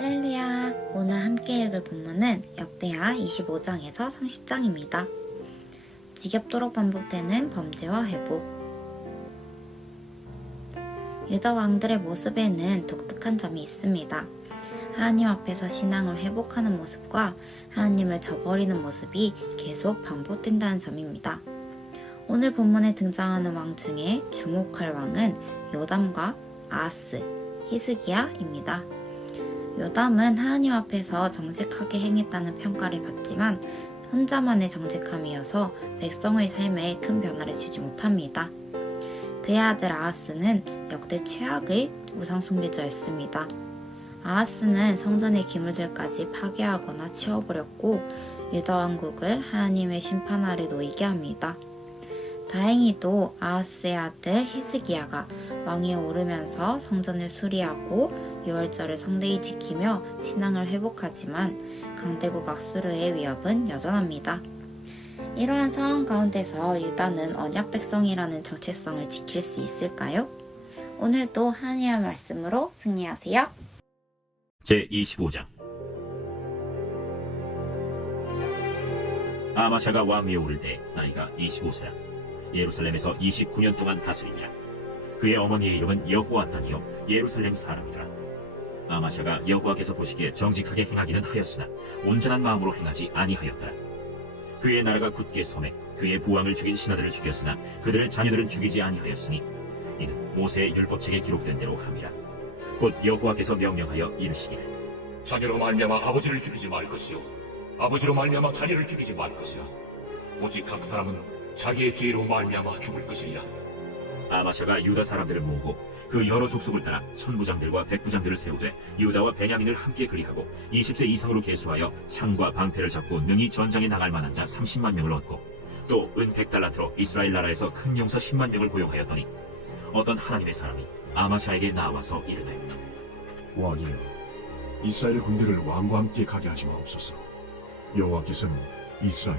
할렐루야! 오늘 함께 읽을 본문은 역대하 25장에서 30장입니다. 지겹도록 반복되는 범죄와 회복. 유다 왕들의 모습에는 독특한 점이 있습니다. 하나님 앞에서 신앙을 회복하는 모습과 하나님을 저버리는 모습이 계속 반복된다는 점입니다. 오늘 본문에 등장하는 왕 중에 주목할 왕은 요담과 아하스, 히스기야입니다. 요담은 하나님 앞에서 정직하게 행했다는 평가를 받지만 혼자만의 정직함이어서 백성의 삶에 큰 변화를 주지 못합니다. 그의 아들 아하스는 역대 최악의 우상숭배자였습니다. 아하스는 성전의 기물들까지 파괴하거나 치워버렸고 유다 왕국을 하나님의 심판 아래 놓이게 합니다. 다행히도 아하스의 아들 히스기야가 왕위에 오르면서 성전을 수리하고 유월절을 성대히 지키며 신앙을 회복하지만 강대국 악수르의 위협은 여전합니다. 이러한 상황 가운데서 유다는 언약 백성이라는 정체성을 지킬 수 있을까요? 오늘도 하나님의 말씀으로 승리하세요. 제25장 아마샤가 왕위에 오를 때 나이가 25세라 예루살렘에서 29년 동안 다스리니라. 그의 어머니의 이름은 여호아단이요 예루살렘 사람이더라. 아마샤가 여호와께서 보시기에 정직하게 행하기는 하였으나 온전한 마음으로 행하지 아니하였더라. 그의 나라가 굳게 섬에 그의 부왕을 죽인 신하들을 죽였으나 그들의 자녀들은 죽이지 아니하였으니 이는 모세의 율법책에 기록된 대로 함이라. 곧 여호와께서 명령하여 이르시기를 자녀로 말미암아 아버지를 죽이지 말 것이요 아버지로 말미암아 자녀를 죽이지 말 것이라. 오직 각 사람은 자기의 죄로 말미암아 죽을 것이리라. 아마샤가 유다 사람들을 모으고 그 여러 족속을 따라 천부장들과 백부장들을 세우되 유다와 베냐민을 함께 그리하고 20세 이상으로 계수하여 창과 방패를 잡고 능히 전장에 나갈 만한 자 30만 명을 얻고 또 은 100달란트로 이스라엘 나라에서 큰 용사 10만 명을 고용하였더니 어떤 하나님의 사람이 아마샤에게 나와서 이르되 왕이여, 이스라엘 군대를 왕과 함께 가게 하지 마옵소서. 여호와께서는 이스라엘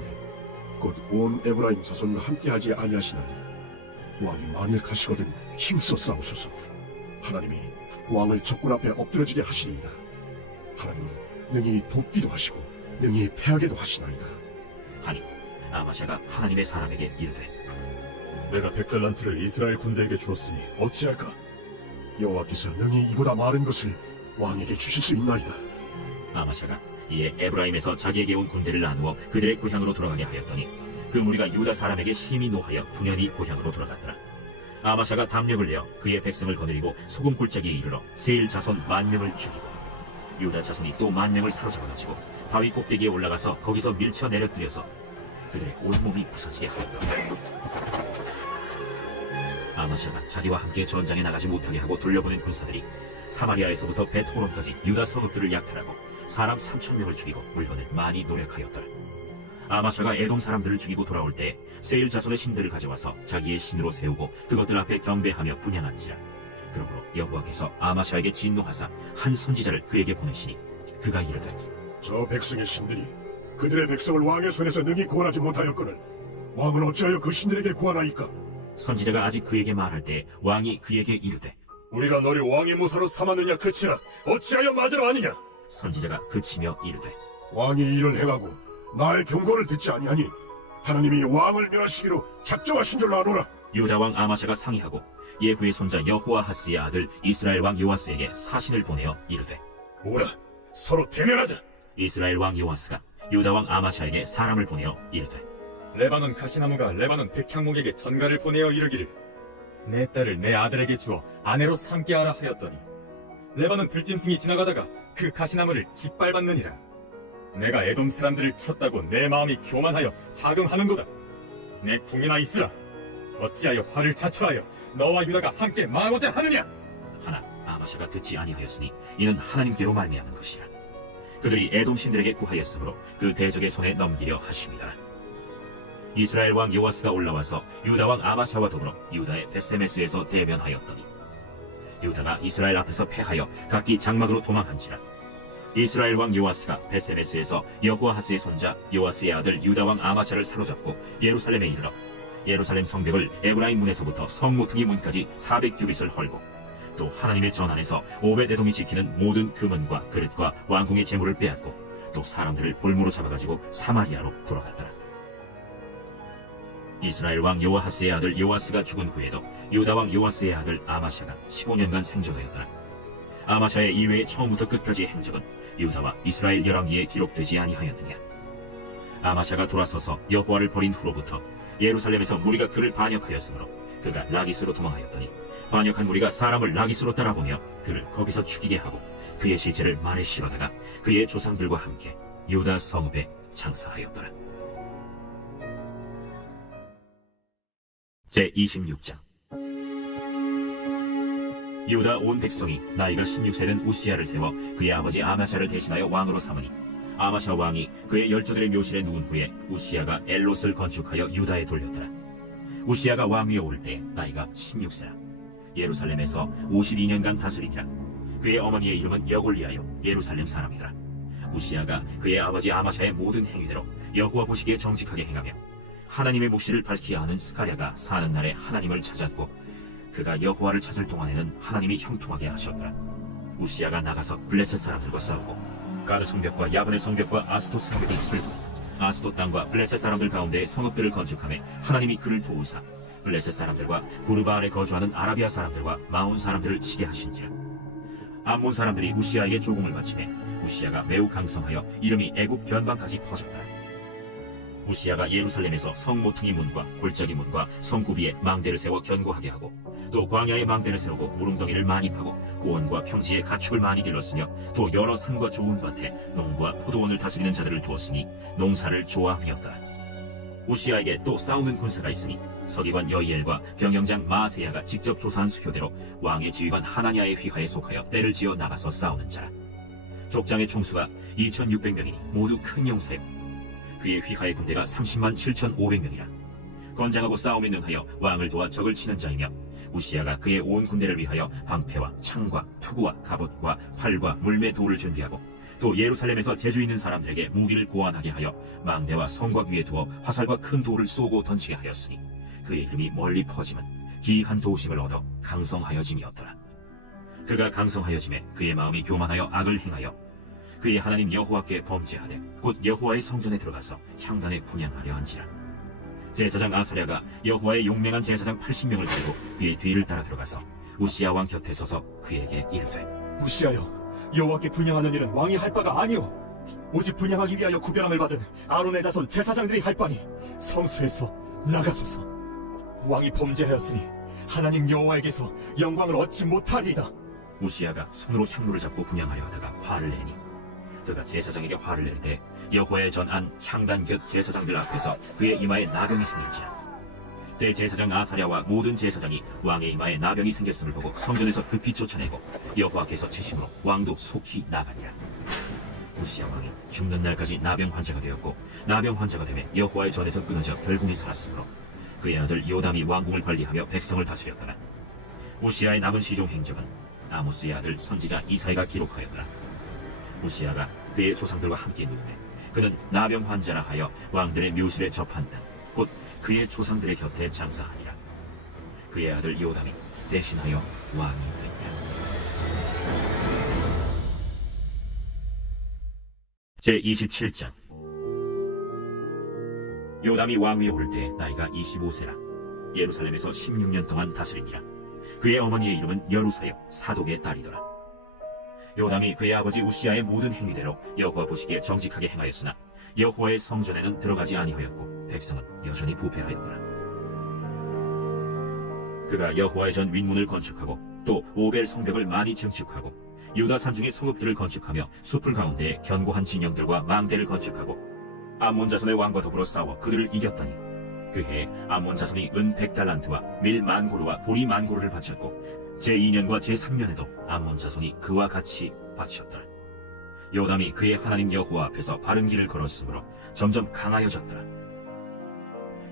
곧 온 에브라임 자손과 함께하지 아니하시나니 왕이 만일 가시거든 힘써 싸우소서. 하나님이 왕을 적군 앞에 엎드려지게 하시리이다. 하나님은 능히 돕기도 하시고 능히 패하게도 하시나이다. 하니 아마샤가 하나님의 사람에게 이르되 내가 100달란트를 이스라엘 군대에게 주었으니 어찌할까? 여호와께서 능히 이보다 많은 것을 왕에게 주실 수 있나이다. 아마샤가 이에 에브라임에서 자기에게 온 군대를 나누어 그들의 고향으로 돌아가게 하였더니 그 무리가 유다 사람에게 심히 노하여 분연히 고향으로 돌아갔더라. 아마샤가 담력을 내어 그의 백성을 거느리고 소금 골짜기에 이르러 세일 자손 10,000명을 죽이고 유다 자손이 또 10,000명을 사로잡아가지고 바위 꼭대기에 올라가서 거기서 밀쳐 내려뜨려서 그들의 온몸이 부서지게 하였다. 아마샤가 자기와 함께 전장에 나가지 못하게 하고 돌려보낸 군사들이 사마리아에서부터 벳호론까지 유다 성읍들을 약탈하고 사람 3,000명을 죽이고 물건을 많이 노력하였더라. 아마샤가 에돔 사람들을 죽이고 돌아올 때 세일 자손의 신들을 가져와서 자기의 신으로 세우고 그것들 앞에 경배하며 분향한지라. 그러므로 여호와께서 아마샤에게 진노하사 한 선지자를 그에게 보내시니 그가 이르되 저 백성의 신들이 그들의 백성을 왕의 손에서 능히 구원하지 못하였거늘 왕은 어찌하여 그 신들에게 구하나이까? 선지자가 아직 그에게 말할 때 왕이 그에게 이르되 우리가 너를 왕의 모사로 삼았느냐 그치라. 어찌하여 맞으러 아니냐? 선지자가 그치며 이르되 왕이 이를 행하고 나의 경고를 듣지 아니하니 하나님이 왕을 멸하시기로 작정하신 줄 아노라. 유다 왕 아마샤가 상의하고 예후의 손자 여호아하스의 아들 이스라엘 왕 요아스에게 사신을 보내어 이르되 오라, 서로 대면하자. 이스라엘 왕 요아스가 유다 왕 아마샤에게 사람을 보내어 이르되 레바논 가시나무가 레바논 백향목에게 전가를 보내어 이르기를 내 딸을 내 아들에게 주어 아내로 삼게 하라 하였더니 레바논 들짐승이 지나가다가 그 가시나무를 짓밟았느니라. 내가 에돔 사람들을 쳤다고 내 마음이 교만하여 자긍하는도다. 내 궁이나 있으라. 어찌하여 화를 자초하여 너와 유다가 함께 망하고자 하느냐? 하나 아마샤가 듣지 아니하였으니 이는 하나님께로 말미암은 것이라. 그들이 에돔 신들에게 구하였으므로 그 대적의 손에 넘기려 하심이더라. 이스라엘 왕 요아스가 올라와서 유다 왕 아마샤와 더불어 유다의 베세메스에서 대면하였더니 유다가 이스라엘 앞에서 패하여 각기 장막으로 도망한지라. 이스라엘 왕 요아스가 베세메스에서 여호아하스의 손자 요아스의 아들 유다 왕 아마샤를 사로잡고 예루살렘에 이르러 예루살렘 성벽을 에브라임 문에서부터 성 모퉁이 문까지 400규빗을 헐고 또 하나님의 전 안에서 오벳에돔이 지키는 모든 금은과 그릇과 왕궁의 재물을 빼앗고 또 사람들을 볼모로 잡아가지고 사마리아로 돌아갔더라. 이스라엘 왕 요아하스의 아들 요아스가 죽은 후에도 유다 왕 요아스의 아들 아마샤가 15년간 생존하였더라. 아마샤의 이외의 처음부터 끝까지의 행적은 유다와 이스라엘 열왕기에 기록되지 아니하였느냐. 아마샤가 돌아서서 여호와를 버린 후로부터 예루살렘에서 무리가 그를 반역하였으므로 그가 라기스로 도망하였더니 반역한 무리가 사람을 라기스로 따라보며 그를 거기서 죽이게 하고 그의 시체를 말에 실어다가 그의 조상들과 함께 유다 성읍에 장사하였더라. 제26장. 유다 온 백성이 나이가 16세 된 우시야를 세워 그의 아버지 아마샤를 대신하여 왕으로 삼으니 아마샤 왕이 그의 열조들의 묘실에 누운 후에 우시야가 엘롯을 건축하여 유다에 돌렸더라. 우시야가 왕위에 오를 때 나이가 16세라. 예루살렘에서 52년간 다스리니라. 그의 어머니의 이름은 여골리아요 예루살렘 사람이더라. 우시야가 그의 아버지 아마샤의 모든 행위대로 여호와 보시기에 정직하게 행하며 하나님의 묵시를 밝히 아는 스가랴가 사는 날에 하나님을 찾았고 그가 여호와를 찾을 동안에는 하나님이 형통하게 하셨더라. 우시야가 나가서 블레셋 사람들과 싸우고 가드 성벽과 야분의 성벽과 아스돗 성벽을 쓸고 아스돗 땅과 블레셋 사람들 가운데 성읍들을 건축하며 하나님이 그를 도우사 블레셋 사람들과 구르바알에 거주하는 아라비아 사람들과 마온 사람들을 치게 하신지라. 암몬 사람들이 우시야에게 조공을 바치매 우시야가 매우 강성하여 이름이 애굽 변방까지 퍼졌더라. 우시야가 예루살렘에서 성 모퉁이 문과 골짜기 문과 성구비에 망대를 세워 견고하게 하고 또 광야에 망대를 세우고 무릉덩이를 많이 파고 고원과 평지에 가축을 많이 길렀으며 또 여러 산과 좋은 밭에 농부와 포도원을 다스리는 자들을 두었으니 농사를 좋아하였더라. 우시야에게 또 싸우는 군사가 있으니 서기관 여이엘과 병영장 마아세야가 직접 조사한 수효대로 왕의 지휘관 하나냐의 휘하에 속하여 떼를 지어 나가서 싸우는 자라. 족장의 총수가 2600명이니 모두 큰 용사요 그의 휘하의 군대가 30만 7,500명이라. 건장하고 싸움에 능하여 왕을 도와 적을 치는 자이며 우시야가 그의 온 군대를 위하여 방패와 창과 투구와 갑옷과 활과 물매 돌을 준비하고 또 예루살렘에서 재주 있는 사람들에게 무기를 고안하게 하여 망대와 성곽 위에 두어 화살과 큰 돌을 쏘고 던지게 하였으니 그의 이름이 멀리 퍼지면 기이한 도심을 얻어 강성하여짐이었더라. 그가 강성하여짐에 그의 마음이 교만하여 악을 행하여 그의 하나님 여호와께 범죄하되 곧 여호와의 성전에 들어가서 향단에 분향하려 한지라. 제사장 아사랴가 여호와의 용맹한 제사장 80명을 데리고 그의 뒤를 따라 들어가서 우시야 왕 곁에 서서 그에게 이르되 우시하여 여호와께 분향하는 일은 왕이 할 바가 아니오. 오직 분향하기 위하여 구별함을 받은 아론의 자손 제사장들이 할 바니 성소에서 나가소서. 왕이 범죄하였으니 하나님 여호와에게서 영광을 얻지 못하리이다. 우시야가 손으로 향로를 잡고 분향하려 하다가 화를 내니 그가 제사장에게 화를 낼 때 여호와의 전안 향단 곁 제사장들 앞에서 그의 이마에 나병이 생긴지라. 대제사장 아사랴와 모든 제사장이 왕의 이마에 나병이 생겼음을 보고 성전에서 급히 쫓아내고 여호와께서 치심으로 왕도 속히 나가니라. 우시야 왕이 죽는 날까지 나병 환자가 되었고 나병 환자가 되매 여호와의 전에서 끊어져 별궁이 살았으므로 그의 아들 요담이 왕궁을 관리하며 백성을 다스렸더라. 우시야의 남은 시종 행적은 아모스의 아들 선지자 이사야가 기록하였더라. 우시야가 그의 조상들과 함께 누우매 그는 나병 환자라 하여 왕들의 묘실에 접한다. 곧 그의 조상들의 곁에 장사하니라. 그의 아들 요담이 대신하여 왕이 되니라. 제27장. 요담이 왕위에 오를 때 나이가 25세라. 예루살렘에서 16년 동안 다스리니라. 그의 어머니의 이름은 여루사요 사독의 딸이더라. 요담이 그의 아버지 우시야의 모든 행위대로 여호와 보시기에 정직하게 행하였으나 여호와의 성전에는 들어가지 아니하였고 백성은 여전히 부패하였더라. 그가 여호와의 전 윗문을 건축하고 또 오벨 성벽을 많이 증축하고 유다 산중의 성읍들을 건축하며 숲을 가운데에 견고한 진영들과 망대를 건축하고 암몬 자손의 왕과 더불어 싸워 그들을 이겼더니 그 해에 암몬 자손이 은 100달란트와 밀 10,000고루와 보리 10,000고루를 바쳤고 제2년과 제3년에도 암몬 자손이 그와 같이 바치었더라. 요담이 그의 하나님 여호와 앞에서 바른 길을 걸었으므로 점점 강하여졌더라.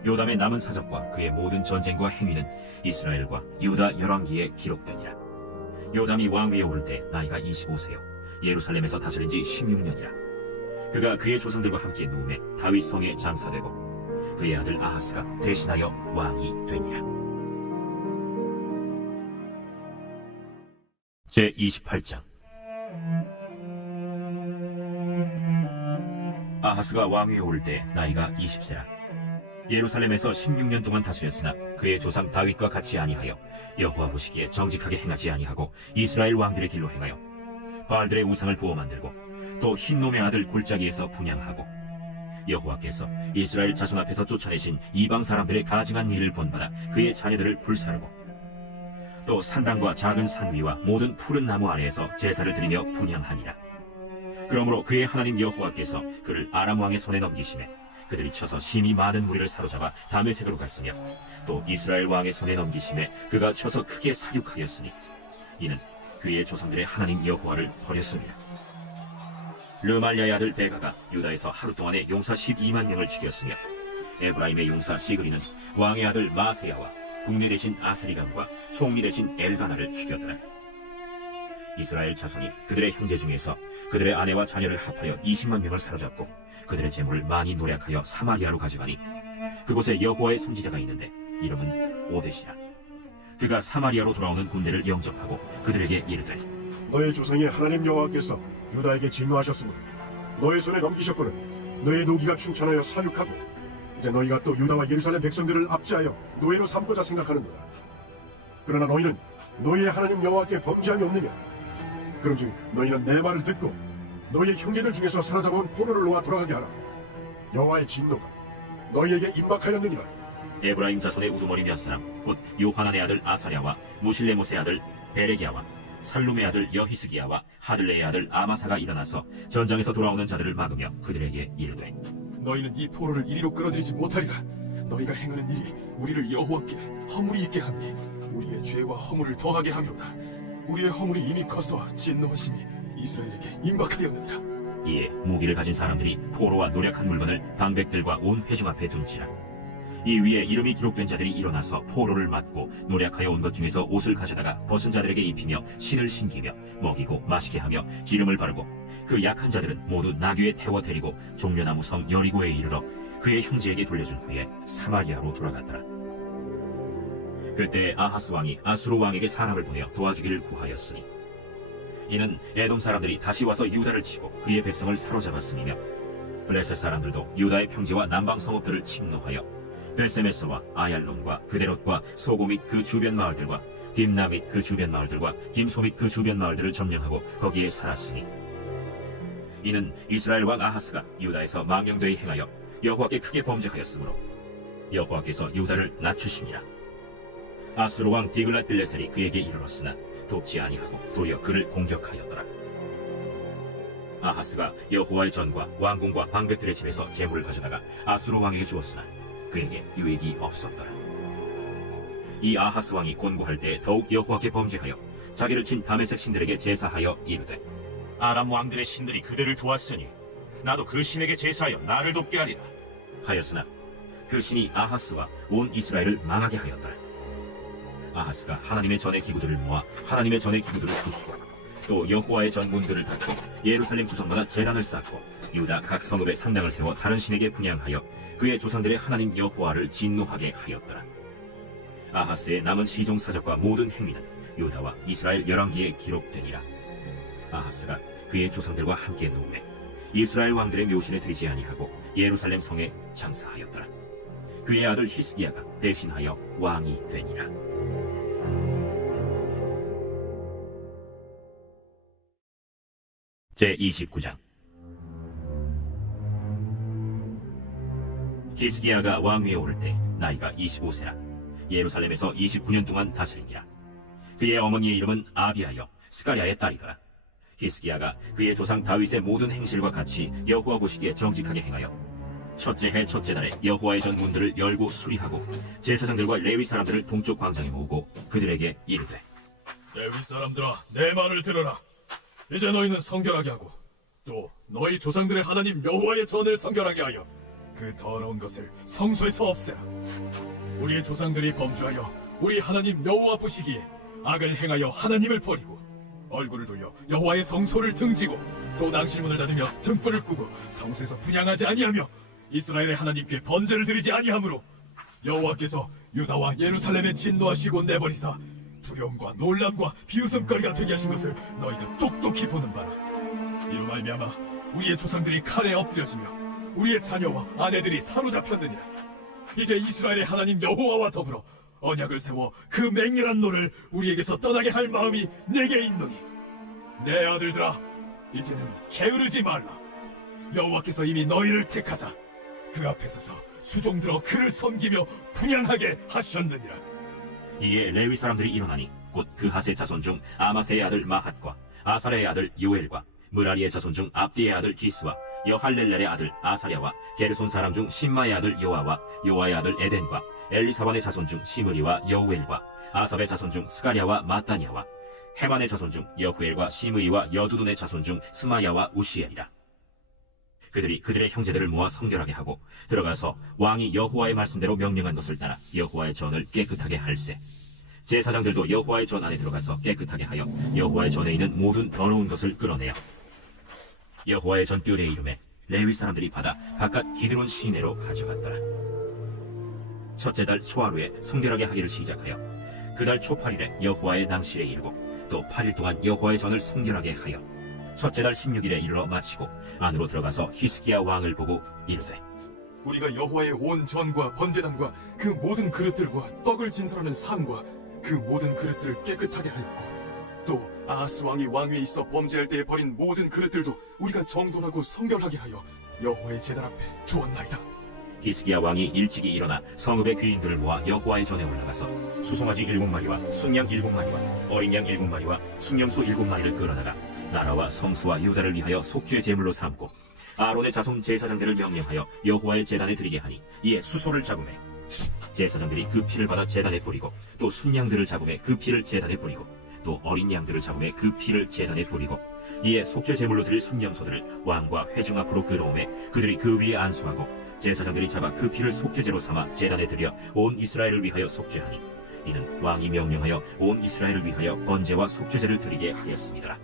요담의 남은 사적과 그의 모든 전쟁과 행위는 이스라엘과 유다 열왕기에 기록되니라. 요담이 왕위에 오를 때 나이가 25세요 예루살렘에서 다스린 지 16년이라. 그가 그의 조상들과 함께 누움에 다윗 성에 장사되고 그의 아들 아하스가 대신하여 왕이 되니라. 제28장. 아하스가 왕위에 오를 때 나이가 20세라. 예루살렘에서 16년 동안 다스렸으나 그의 조상 다윗과 같이 아니하여 여호와 보시기에 정직하게 행하지 아니하고 이스라엘 왕들의 길로 행하여 바알들의 우상을 부어 만들고 또 흰놈의 아들 골짜기에서 분향하고 여호와께서 이스라엘 자손 앞에서 쫓아내신 이방 사람들의 가증한 일을 본받아 그의 자녀들을 불사르고 또 산당과 작은 산 위와 모든 푸른 나무 아래에서 제사를 드리며 분향하니라. 그러므로 그의 하나님 여호와께서 그를 아람 왕의 손에 넘기시매 그들이 쳐서 심히 많은 무리를 사로잡아 다메섹으로 갔으며 또 이스라엘 왕의 손에 넘기심에 그가 쳐서 크게 사륙하였으니 이는 그의 조상들의 하나님 여호와를 버렸습니다. 르말야의 아들 베가가 유다에서 하루 동안에 용사 12만 명을 죽였으며 에브라임의 용사 시그리는 왕의 아들 마세야와 국리 대신 아스리감과 총리 대신 엘가나를 죽였더라. 이스라엘 자손이 그들의 형제 중에서 그들의 아내와 자녀를 합하여 20만 명을 사로잡고 그들의 재물을 많이 노략하여 사마리아로 가져가니 그곳에 여호와의 선지자가 있는데 이름은 오벳이라. 그가 사마리아로 돌아오는 군대를 영접하고 그들에게 이르되 너의 조상의 하나님 여호와께서 유다에게 진노하셨으므로 너의 손에 넘기셨거늘 너의 노기가 충천하여 사륙하고 이제 너희가 또 유다와 예루살렘 백성들을 압제하여 노예로 삼고자 생각하는도다. 그러나 너희는 너희의 하나님 여호와께 범죄함이 없느냐? 그런즉 너희는 내 말을 듣고 너희의 형제들 중에서 사로잡아온 포로를 놓아 돌아가게 하라. 여호와의 진노가 너희에게 임박하였느니라. 에브라임 자손의 우두머리 몇 사람 곧 요하난의 아들 아사랴와 무실레못의 아들 베레기야와 살룸의 아들 여히스기야와 하들레의 아들 아마사가 일어나서 전장에서 돌아오는 자들을 막으며 그들에게 이르되 너희는 이 포로를 이리로 끌어들이지 못하리라. 너희가 행하는 일이 우리를 여호와께 허물이 있게 하니 우리의 죄와 허물을 더하게 함이로다. 우리의 허물이 이미 커서 진노하심이 이스라엘에게 임박하였느니라. 이에 무기를 가진 사람들이 포로와 노략한 물건을 방백들과 온 회중 앞에 둔지라. 이 위에 이름이 기록된 자들이 일어나서 포로를 맞고 노략하여 온 것 중에서 옷을 가져다가 벗은 자들에게 입히며 신을 신기며 먹이고 마시게 하며 기름을 바르고 그 약한 자들은 모두 나귀에 태워 데리고 종려나무 성 여리고에 이르러 그의 형제에게 돌려준 후에 사마리아로 돌아갔더라. 그때 아하스 왕이 아수르 왕에게 사람을 보내어 도와주기를 구하였으니 이는 에돔 사람들이 다시 와서 유다를 치고 그의 백성을 사로잡았음이며 블레셋 사람들도 유다의 평지와 남방 성읍들을 침노하여 벨세메스와 아얄론과 그데롯과 소고 및 그 주변 마을들과 딥나 및 그 주변 마을들과 김소 및 그 주변 마을들을 점령하고 거기에 살았으니 이는 이스라엘 왕 아하스가 유다에서 망령되이 행하여 여호와께 크게 범죄하였으므로 여호와께서 유다를 낮추심이라. 아수르 왕 디글랏 빌레셀이 그에게 이르렀으나 돕지 아니하고 도리어 그를 공격하였더라. 아하스가 여호와의 전과 왕궁과 방백들의 집에서 재물을 가져다가 아수르 왕에게 주었으나 그에게 유익이 없었더라. 이 아하스 왕이 곤고할 때 더욱 여호와께 범죄하여 자기를 친 다메섹 신들에게 제사하여 이르되 아람 왕들의 신들이 그들을 도왔으니 나도 그 신에게 제사하여 나를 돕게 하리라. 하였으나 그 신이 아하스와 온 이스라엘을 망하게 하였더라. 아하스가 하나님의 전의 기구들을 모아 하나님의 전의 기구들을 부수고 또 여호와의 전 문들을 닫고 예루살렘 구성마다 제단을 쌓고 유다 각 성읍에 상당을 세워 다른 신에게 분향하여 그의 조상들의 하나님 여호와를 진노하게 하였더라. 아하스의 남은 시종 사적과 모든 행위는 유다와 이스라엘 열왕기에 기록되니라. 아하스가 그의 조상들과 함께 노음에 이스라엘 왕들의 묘신에 들이지 아니하고 예루살렘 성에 장사하였더라. 그의 아들 히스기야가 대신하여 왕이 되니라. 제29장. 히스기야가 왕위에 오를 때 나이가 25세라. 예루살렘에서 29년 동안 다스리니라. 그의 어머니의 이름은 아비하여 스가랴의 딸이더라. 히스기야가 그의 조상 다윗의 모든 행실과 같이 여호와 보시기에 정직하게 행하여 첫째 해 첫째 달에 여호와의 전 문들을 열고 수리하고 제사장들과 레위 사람들을 동쪽 광장에 모으고 그들에게 이르되 레위 사람들아, 내 말을 들어라. 이제 너희는 성결하게 하고 또 너희 조상들의 하나님 여호와의 전을 성결하게 하여 그 더러운 것을 성소에서 없애라. 우리의 조상들이 범죄하여 우리 하나님 여호와 보시기에 악을 행하여 하나님을 버리고 얼굴을 돌려 여호와의 성소를 등지고 또 낭실문을 닫으며 등불을 끄고 성소에서 분향하지 아니하며 이스라엘의 하나님께 번제를 드리지 아니하므로 여호와께서 유다와 예루살렘에 진노하시고 내버리사 두려움과 놀람과 비웃음거리가 되게 하신 것을 너희가 똑똑히 보는 바라. 이로 말미암아 우리의 조상들이 칼에 엎드려지며 우리의 자녀와 아내들이 사로잡혔느니라. 이제 이스라엘의 하나님 여호와와 더불어 언약을 세워 그 맹렬한 노를 우리에게서 떠나게 할 마음이 내게 있노니, 내 아들들아, 이제는 게으르지 말라. 여호와께서 이미 너희를 택하사 그 앞에 서서 수종들어 그를 섬기며 분양하게 하셨느니라. 이에 레위 사람들이 일어나니 곧 그하세 자손 중 아마세의 아들 마핫과 아사랴의 아들 요엘과 무라리의 자손 중 압디의 아들 기스와 여할렐렐의 아들 아사랴와 게르손 사람 중 심마의 아들 요아와 요아의 아들 에덴과 엘리사반의 자손 중 시므리와 여우엘과 아삽의 자손 중 스가랴와 마따냐와 헤만의 자손 중 여후엘과 시므이와 여두둔의 자손 중 스마야와 우시엘이라. 그들이 그들의 형제들을 모아 성결하게 하고 들어가서 왕이 여호와의 말씀대로 명령한 것을 따라 여호와의 전을 깨끗하게 할세. 제사장들도 여호와의 전 안에 들어가서 깨끗하게 하여 여호와의 전에 있는 모든 더러운 것을 끌어내어 여호와의 전 뜰에 이름에 레위 사람들이 받아 바깥 기드론 시내로 가져갔더라. 첫째 달 소하루에 성결하게 하기를 시작하여 그달 초 8일에 여호와의 낭실에 이르고 또 8일 동안 여호와의 전을 성결하게 하여 첫째 달 16일에 이르러 마치고 안으로 들어가서 히스기야 왕을 보고 이르되, 우리가 여호와의 온 전과 번제단과 그 모든 그릇들과 떡을 진설하는 상과 그 모든 그릇들을 깨끗하게 하였고, 또 아하스 왕이 왕위에 있어 범죄할 때에 버린 모든 그릇들도 우리가 정돈하고 성결하게 하여 여호와의 제단 앞에 두었나이다. 히스기야 왕이 일찍이 일어나 성읍의 귀인들을 모아 여호와의 전에 올라가서 수송아지 7마리와 순양 7마리와 어린 양 7마리와 순염소 7마리를 끌어다가 나라와 성소와 유다를 위하여 속죄 제물로 삼고 아론의 자손 제사장들을 명령하여 여호와의 제단에 드리게 하니, 이에 수소를 잡음에 제사장들이 그 피를 받아 제단에 뿌리고 또 순양들을 잡음에 그 피를 제단에 뿌리고 또 어린 양들을 잡음에 그 피를 제단에 뿌리고, 이에 속죄 제물로 드릴 순염소들을 왕과 회중 앞으로 끌어오매 그들이 그 위에 안수하고 제사장들이 잡아 그 피를 속죄제로 삼아 제단에 드려 온 이스라엘을 위하여 속죄하니, 이는 왕이 명령하여 온 이스라엘을 위하여 번제와 속죄제를 드리게 하였습니다.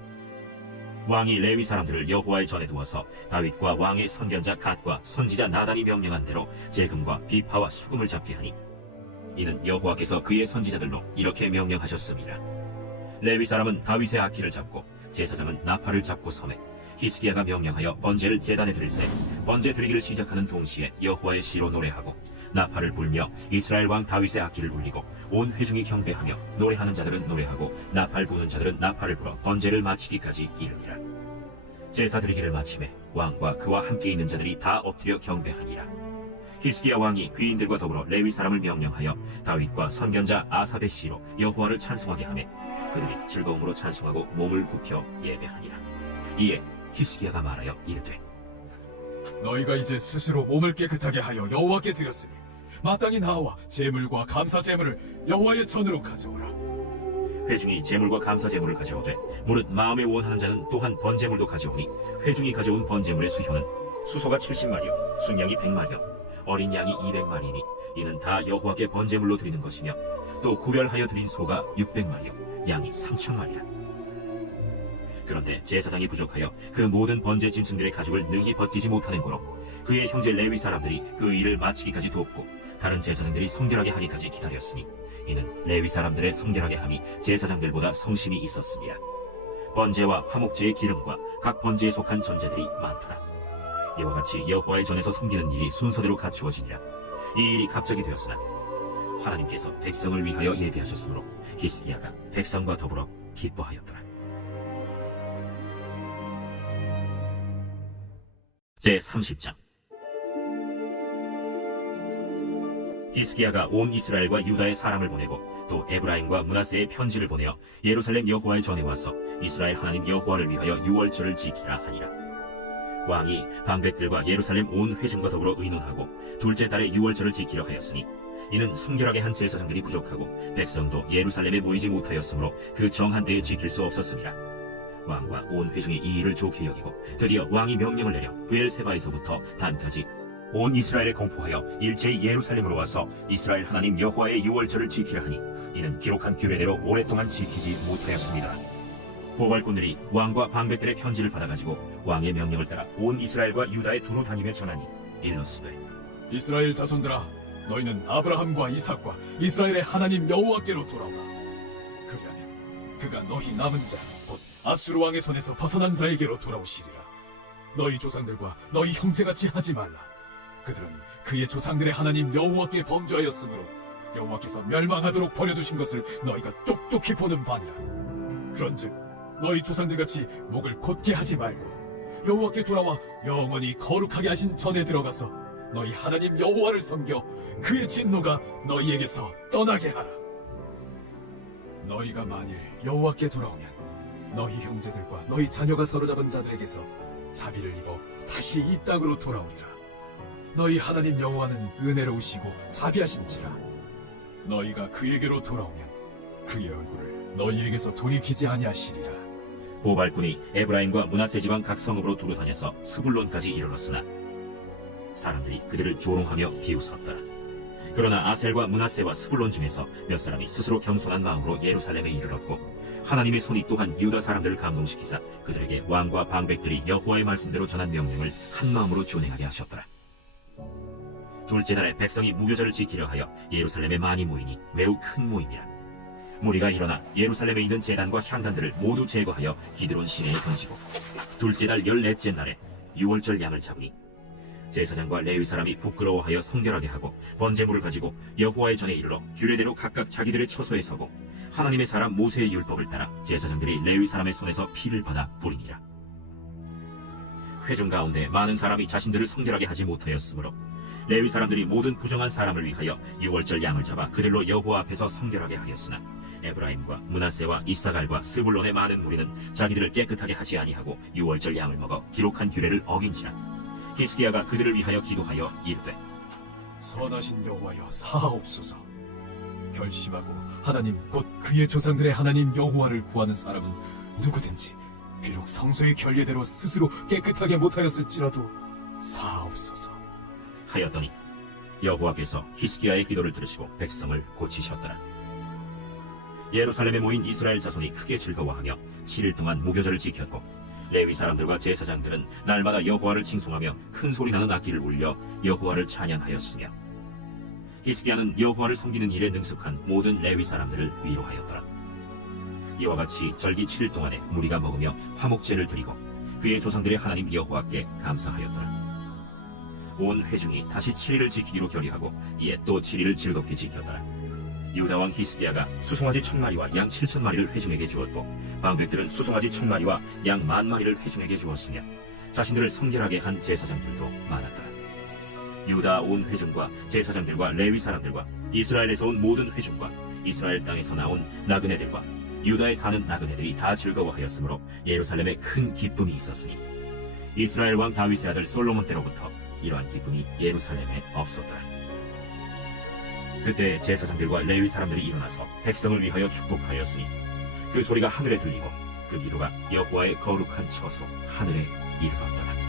왕이 레위 사람들을 여호와의 전에 두어서 다윗과 왕의 선견자 갓과 선지자 나단이 명령한 대로 재금과 비파와 수금을 잡게 하니, 이는 여호와께서 그의 선지자들로 이렇게 명령하셨습니다. 레위 사람은 다윗의 악기를 잡고 제사장은 나팔을 잡고 서매 히스기야가 명령하여 번제를 제단에 드릴세 번제 드리기를 시작하는 동시에 여호와의 시로 노래하고 나팔을 불며 이스라엘 왕 다윗의 악기를 울리고 온 회중이 경배하며 노래하는 자들은 노래하고 나팔 부는 자들은 나팔을 불어 번제를 마치기까지 이르니라. 제사 드리기를 마침에 왕과 그와 함께 있는 자들이 다 엎드려 경배하니라. 히스기야 왕이 귀인들과 더불어 레위 사람을 명령하여 다윗과 선견자 아삽의 시로 여호와를 찬송하게 하매 그들이 즐거움으로 찬송하고 몸을 굽혀 예배하니라. 이에 히스기야가 말하여 이르되, 너희가 이제 스스로 몸을 깨끗하게 하여 여호와께 드렸으니 마땅히 나와 제물과 감사 제물을 여호와의 전으로 가져오라. 회중이 제물과 감사 제물을 가져오되 무릇 마음에 원하는 자는 또한 번제물도 가져오니, 회중이 가져온 번제물의 수효는 수소가 70마리요 순양이 100마리요 어린 양이 200마리니 이는 다 여호와께 번제물로 드리는 것이며, 또 구별하여 드린 소가 600마리요 양이 3,000마리라. 그런데 제사장이 부족하여 그 모든 번제 짐승들의 가죽을 능히 벗기지 못하는 고로 그의 형제 레위 사람들이 그 일을 마치기까지 돕고 다른 제사장들이 성결하게 하기까지 기다렸으니, 이는 레위 사람들의 성결하게 함이 제사장들보다 성심이 있었습니다. 번제와 화목제의 기름과 각 번제에 속한 전제들이 많더라. 이와 같이 여호와의 전에서 섬기는 일이 순서대로 갖추어지니라. 이 일이 갑자기 되었으나 하나님께서 백성을 위하여 예비하셨으므로 히스기야가 백성과 더불어 기뻐하였더라. 제30장. 히스기야가 온 이스라엘과 유다의 사람을 보내고 또 에브라임과 므낫세의 편지를 보내어 예루살렘 여호와의 전에 와서 이스라엘 하나님 여호와를 위하여 유월절을 지키라 하니라. 왕이 방백들과 예루살렘 온 회중과 더불어 의논하고 둘째 달에 유월절을 지키려 하였으니, 이는 성결하게 한 제사장들이 부족하고 백성도 예루살렘에 모이지 못하였으므로 그 정한 때에 지킬 수 없었습니다. 왕과 온 회중이 이 일을 좋게 여기고 드디어 왕이 명령을 내려 브엘세바에서부터 단까지 온 이스라엘에 공포하여 일제히 예루살렘으로 와서 이스라엘 하나님 여호와의 유월절을 지키려 하니, 이는 기록한 규례대로 오랫동안 지키지 못하였습니다. 보궐꾼들이 왕과 방백들의 편지를 받아가지고 왕의 명령을 따라 온 이스라엘과 유다에 두루 다니며 전하니, 일러스되, 이스라엘 자손들아, 너희는 아브라함과 이삭과 이스라엘의 하나님 여호와께로 돌아오라. 그 그가 너희 남은 자, 곧 아수르 왕의 손에서 벗어난 자에게로 돌아오시리라. 너희 조상들과 너희 형제같이 하지 말라. 그들은 그의 조상들의 하나님 여호와께 범죄하였으므로 여호와께서 멸망하도록 버려두신 것을 너희가 똑똑히 보는 바니라. 그런즉 너희 조상들같이 목을 곧게 하지 말고 여호와께 돌아와 영원히 거룩하게 하신 전에 들어가서 너희 하나님 여호와를 섬겨 그의 진노가 너희에게서 떠나게 하라. 너희가 만일 여호와께 돌아오면 너희 형제들과 너희 자녀가 사로잡은 자들에게서 자비를 입어 다시 이 땅으로 돌아오리라. 너희 하나님 여호와는 은혜로우시고 자비하신지라. 너희가 그에게로 돌아오면 그의 얼굴을 너희에게서 돌이키지 아니하시리라. 고발군이 에브라임과 므낫세 지방 각 성읍으로 두루 다녀서 스불론까지 이르렀으나 사람들이 그들을 조롱하며 비웃었더라. 그러나 아셀과 므낫세와 스불론 중에서 몇 사람이 스스로 겸손한 마음으로 예루살렘에 이르렀고 하나님의 손이 또한 유다 사람들을 감동시키사 그들에게 왕과 방백들이 여호와의 말씀대로 전한 명령을 한 마음으로 준행하게 하셨더라. 둘째 날에 백성이 무교절을 지키려 하여 예루살렘에 많이 모이니 매우 큰 모임이라. 무리가 일어나 예루살렘에 있는 제단과 향단들을 모두 제거하여 기드론 시내에 던지고 둘째 달 14째 날에 유월절 양을 잡으니 제사장과 레위 사람이 부끄러워하여 성결하게 하고 번제물을 가지고 여호와의 전에 이르러 규례대로 각각 자기들의 처소에 서고 하나님의 사람 모세의 율법을 따라 제사장들이 레위 사람의 손에서 피를 받아 뿌리니라. 회중 가운데 많은 사람이 자신들을 성결하게 하지 못하였으므로 레위 사람들이 모든 부정한 사람을 위하여 유월절 양을 잡아 그들로 여호와 앞에서 성결하게 하였으나 에브라임과 므낫세와 이사갈과 스불론의 많은 무리는 자기들을 깨끗하게 하지 아니하고 유월절 양을 먹어 기록한 규례를 어긴지라. 히스기야가 그들을 위하여 기도하여 이르되 선하신 여호와여 사하옵소서. 결심하고 하나님 곧 그의 조상들의 하나님 여호와를 구하는 사람은 누구든지 비록 성소의 결례대로 스스로 깨끗하게 못하였을지라도 사하옵소서. 하였더니 여호와께서 히스기야의 기도를 들으시고 백성을 고치셨더라. 예루살렘에 모인 이스라엘 자손이 크게 즐거워하며 7일 동안 무교절을 지켰고 레위 사람들과 제사장들은 날마다 여호와를 칭송하며 큰 소리 나는 악기를 울려 여호와를 찬양하였으며 히스기야는 여호와를 섬기는 일에 능숙한 모든 레위 사람들을 위로하였더라. 이와 같이 절기 7일 동안에 무리가 먹으며 화목제를 드리고 그의 조상들의 하나님 여호와께 감사하였더라. 온 회중이 다시 7일을 지키기로 결의하고 이에 또 7일을 즐겁게 지켰더라. 유다 왕 히스기야가 수송아지 1000마리와 양 7000마리를 회중에게 주었고 방백들은 수송아지 1000마리와 양 10,000마리를 회중에게 주었으며 자신들을 성결하게 한 제사장들도 많았더라. 유다 온 회중과 제사장들과 레위 사람들과 이스라엘에서 온 모든 회중과 이스라엘 땅에서 나온 나그네들과 유다에 사는 나그네들이 다 즐거워하였으므로 예루살렘에 큰 기쁨이 있었으니 이스라엘 왕 다윗의 아들 솔로몬 때로부터 이러한 기쁨이 예루살렘에 없었더라. 그때 제사장들과 레위 사람들이 일어나서 백성을 위하여 축복하였으니 그 소리가 하늘에 들리고 그 기도가 여호와의 거룩한 처소 하늘에 이르렀더라.